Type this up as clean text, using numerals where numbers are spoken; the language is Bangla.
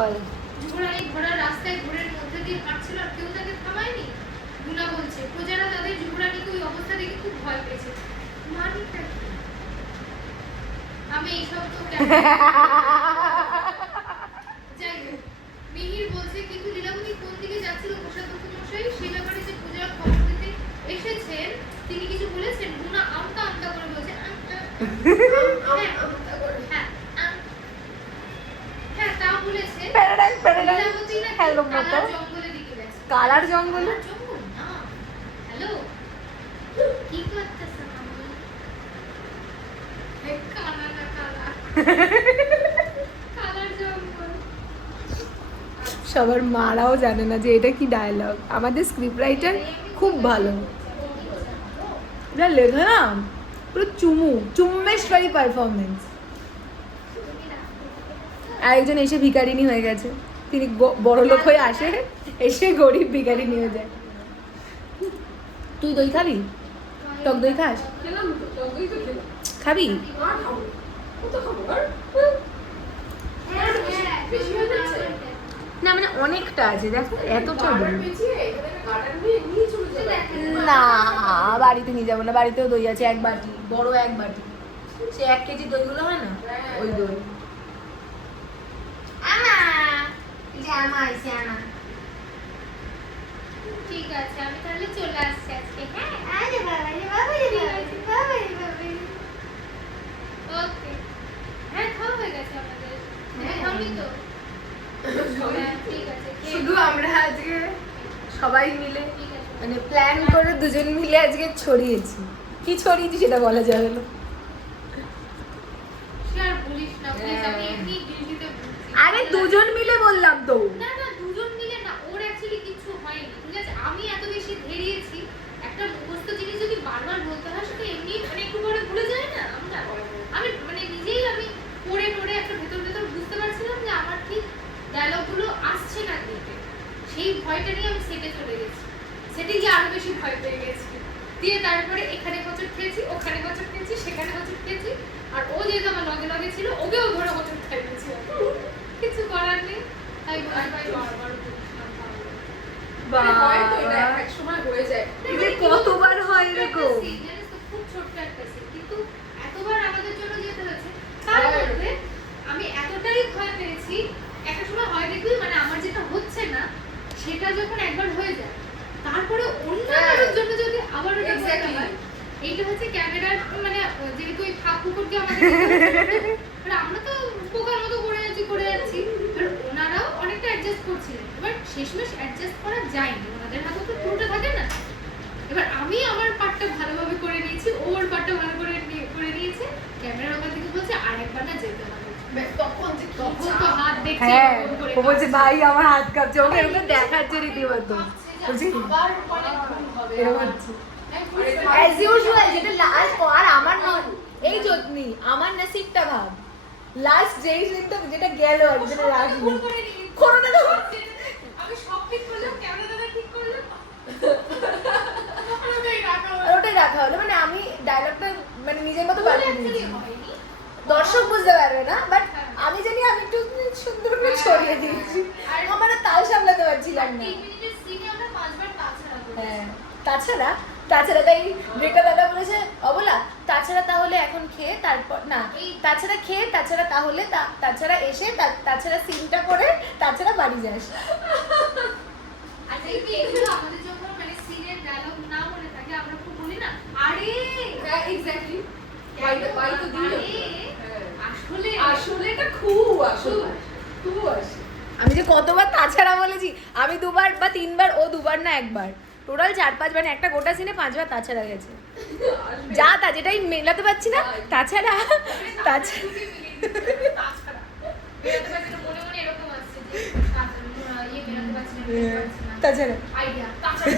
কল যুবরানী ঘোড়া রাস্তায় ঘোরের মধ্যে দিয়ে হাঁটছিল আর কেউ তাকে থামায়নি। গুনা বলছে প্রজারা তাদের যুবরানীকে ওই অবস্থা দেখে খুব ভয় পেয়েছে। মানিটা কি? আমি এইসব তো যাই হোক, মিহির বলছে কিন্তু লীলাবতী কোন দিকে যাচ্ছিল কোষাধ্যক্ষ মশাই সে ব্যাপারে যে পূজারা খবর দিতে এসেছেন তিনি কিছু বলেছেন? গুনা আমতা আমতা করে বলছে হ্যাঁ তা বলেছে। লীলাবতী না হ্যালো কালার জঙ্গলের দিকে গেছে। কালার জঙ্গলে জঙ্গল না, হ্যালো কি করতেছ তুমি? হে কালা না কালা কালার জঙ্গল। সবার মারাও জানে না যে এটা কি ডায়লগ। আমাদের স্ক্রিপ্ট রাইটার খুব ভালো, এটা লেখা না পুরো চুম্মেশ্বরী পারফরমেন্স। আরেকজন এসে ভিখারিনী হয়ে গেছে, তিনি বড় লোক হয়ে আসে, এসে গরিব ভিখারিনী হয়ে যায়। তুই দই খাবি? টক দই খাস? খাবি? না মানে অনেকটা আছে, দেখো এতটা না, বাড়িতে নিয়ে যাবো না, বাড়িতেও দই আছে এক বাটি, বড় এক বাটি, সে 1 কেজি দইগুলো হয় না ওই দই। ঠিক আছে আমি তাহলে চলে আসছি আজকে। হ্যাঁ ওকে, হ্যাঁ খাওয়া হয়ে গেছে আমাদের। খাওনি তো? হ্যাঁ, ঠিক আছে শুধু আমরা আজকে সবাই মিলে ঠিক আছে। মানে প্ল্যান করে দুজন মিলে আজকে ছড়িয়েছি। কি ছড়িয়েছি সেটা বলা যাবে না। সে আর বলিস না প্লিজ, আমি এমনি গিল্টিতে ভুগছি। আরে দুজন মিলে বললাম তো। না না দুজন মিলে না, ওর অ্যাকচুয়ালি কিছু হয়নি, ঠিক আছে? আমি এত বেশি ধেরিয়েছি, একটা মুখস্থ জিনিস যদি বারবার বলতে হয় সেটা এমনি মানে একটু পরে ভুলে যায় না আমরা। আমি মানে নিজেই আমি পড়ে পড়ে একটা ভেতর ভেতর বুঝতে পারছিলাম যে আমার ঠিক ডায়লগগুলো আসছে না দিতে, সেই ভয়টা নিয়ে আমি সেটে চলে গেছি, সেটে গিয়ে আরো বেশি ভয় পেয়ে গেছি। দিয়ে তারপরে এখানে হোঁচট খেয়েছি, ওখানে হোঁচট খেয়েছি, সেখানে হোঁচট খেয়েছি, আর ও যেহেতু আমার লগে লগে ছিল ওকেও ধরে হোঁচট খাইয়েছি। কিছু করার নেই, তাই ভাই ভাই বারবার কতবার হয় এরকম? খুব ছোট্ট একটা সিন, কিন্তু এতবার আমাদের জন্য যেতে হয়েছে। তার মধ্যে আমি এতটাই ভয় পেয়েছি, একটা সময় হয় দেখবি মানে আমার যেটা হচ্ছে না সেটা যখন একবার হয়ে যায় তারপরে অন্য কারোর জন্য যদি আবার ওটা করতে হয়, এইটা হচ্ছে ক্যামেরার মানে যেহেতু ওই ফাঁক ফুকুর দিয়ে আমাদের আমরা তো পোকার মতো করে যাচ্ছি, আর ওনারাও অনেকটা অ্যাডজাস্ট করছিলেন। এবার শেষমেশ অ্যাডজাস্ট করা যায়নি, ওনাদের হাতে তো পুরোটা থাকে না। এবার আমি আমার পার্টটা ভালোভাবে করে নিয়েছি, ওর পার্টটা ভালো করে নিয়েছে। ক্যামেরার ওখান থেকে বলছে আরেকবার না যেতে হবে। তখন তো হাত দেখছে হ্যাঁ, এরকম করে ও বলছে কাঁপছে। ভাই আমার হাত কাঁপছে, ওকে এরকম দেখাচ্ছে রীতিমতো। বলছি এরকম হচ্ছে অ্যাজ ইউজুয়াল, যেটা লাস্ট আর আমার না এই যত্নি আমার না সিটটা ভাব লাস্ট যেই সিনটা যেটা গেল আর যেটা রাখবো করোনা তো আমি সব ঠিক করলাম, ক্যামেরা দাদা ঠিক করলো, আর ওটাই রাখা হলো। মানে আমি ডায়লগটা মানে নিজের মতো বানিয়ে দিয়েছি, দর্শক বুঝতে পারবে না, বাট আমি জানি আমি একটু সুন্দর করে ছড়িয়ে দিয়েছি। আমার তাল সামলাতে পারছিলাম না। 3 মিনিটের সিনে আমরা 5 বার তাছাড়া করেছি। হ্যাঁ তাছাড়া তাই রেখা দাদা বলেছে অবলা তাছাড়া তাহলে এখন খেয়ে তারপর না, তাছাড়া খেয়ে তাছাড়া তাহলে তাছাড়া এসে তাছাড়া সিনটা করে তাছাড়া বাড়ি যাস। আচ্ছা এইগুলো আমাদের যখন মানে সিনের ডায়লগ না মনে থাকে আমরা খুব বলি না আরে, হ্যাঁ এক্স্যাক্টলি, বাই তো দিল। আসলে এটা খুব আসলে আমি যে কতবার তাছাড়া বলেছি, আমি 2বার বা 3বার, ও 2বার না 1বার, টোটাল 4-5 মানে একটা গোটা সিনে 5বার তাছাড়া গেছে। যা তা যেটাই মেলাতে পারছি না তাছাড়া বেরোতে পারছি না, মনে মনে এরকম আসছে যে ইয়ে বেরোতে পারছি না, তাছাড়া আইডিয়া তাছাড়া